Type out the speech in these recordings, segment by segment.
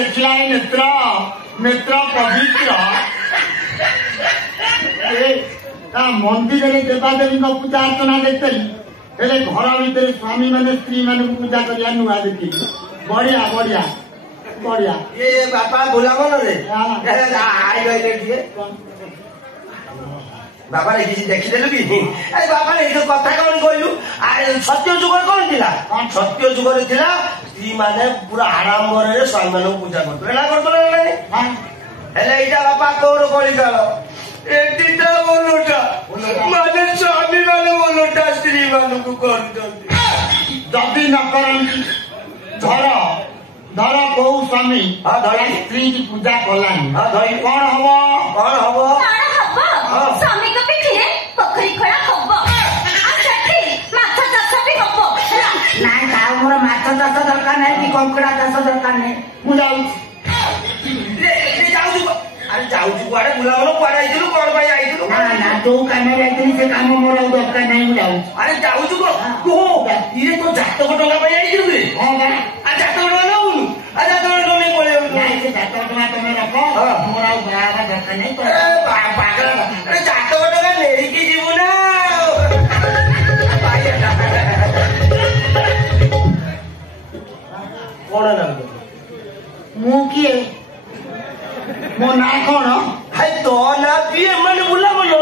देखला नेत्र नेत्र पवित्र मंदिर में देवादेवी पूजा अर्चना देखते हेले घर भितर स्वामी मैंने स्त्री मान पूजा करिया नुआ देखी बढ़िया बढ़िया बढ़िया ये बापा बुलावन रे आई गए बाबा रे किसी देखिदेलु कि अरे बाबा रे जो कथा कौन कहलु सत्य जुग कौन थिला सत्य जुग रे थिला स्त्री माने पूरा आडंबर रे स्वामी मान पूजा करतो एला करतो नै हेले इटा बापा कोर कोली काल एटिटा ओलोटा माने स्वामी माने ओलोटा स्त्री मान को करतोंती जदी न करंती धर धर बहु स्वामी धरी स्त्री की पूजा कलानी धरी कौन हबो स्वामी को पिठिरे पोखरी खोला हबो आछठी माछ चाष भी हबो नाइ ता मोर माछ चाष दरकार नै कि कंकड़ा चाष दरकार नै मु जाऊ रे जाऊ अरे जाऊ कुआडे बुलावलो कुआडे आइदिलु कोन भाई आइदिलु ना ना तो काम रे आइदिलु से काम मोर दरकार नै मु जाऊ अरे जाऊ को तू इरे तो जातक टंगा भाई आइदिलु रे हां बा आ जातक टंगा नउनु आ जातक टंगा नै पळे नाइ से जातक टंगा तमे रखो मोर बाबा दरकार नै तो पागल अरे जातक टंगा लेई की जीवु ना कोन ना मु किए मो ना कौन हाय तो ना पिए मन बुलावलो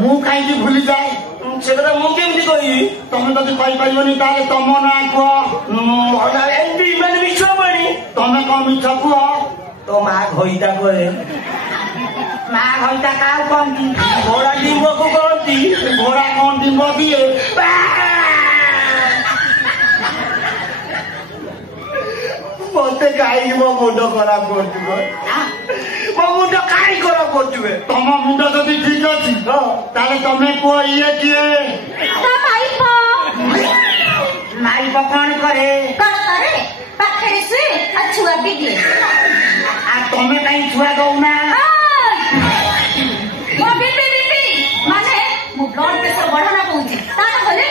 मु कहीं भूली जाए से कथा मु केमती कहि तुम जब कही पारिबनी ताले तुम ना कह मना एंटी मन मिछो बणी तुम कौन मिछ कुह तो मा घइता करे मा होइता काउ कोंती घोड़ा डिंब को कहती घोड़ा कौन डिंब दिए मते काई मो मुंड खराब करतुबे मो मुंड काई खराब करतुबे तुम मुंड जदि ठीक अछि ताले तुम कह ये किए ता माइपो माइप कोन करे पाखरे से छुआ भी दिए आ तमे काई छुआ दउना मो बीपी माने मो ब्लड प्रेशर बढ़ाना पहुंची ता होले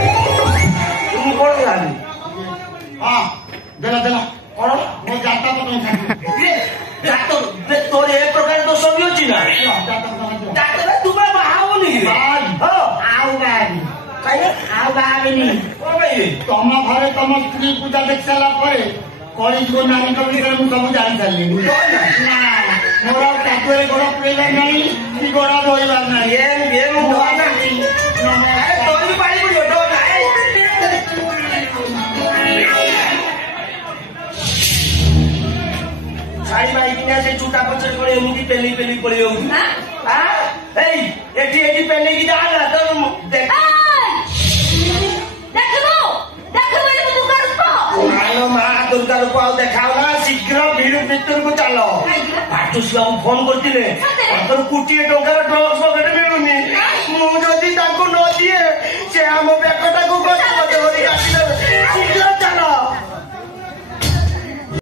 तुम कोन लानी हां देला देला कोन मो जाता तो नहीं ये जातो बे तोर ए प्रकार तो सब होची ना जातो बे तुम बाहावनी भाई हां आउ बाबी काई आउ बाबीनी ओ भाई तुम घरे तुम स्त्री पूजा देख सारा परे कली को नानी को विषय में सब जान चली ना मोर काकुरे गोड़ पड़ेला नहीं कि गोड़ रोइला नहीं ये मु ना अरे तोर भी पानी पड़ियो तो ना साई भाई किना से चूटा पछे पड़े एमुकी पेली पेली पड़ियो हां एई एठी एठी पेली की जा ना तो देख देखबो ये दुर्गा रूप आलो मा दुर्गा रूप आउ देखाओ ना शीघ्र भीड़ भीतर को चलो पाटू से फोन करतिले तर कोटी टंका ड्रग्स पकेट मिलुनी मु जदी ताको न दिए से हम बेकटा को गछ धरि काटी दे शीघ्र चलो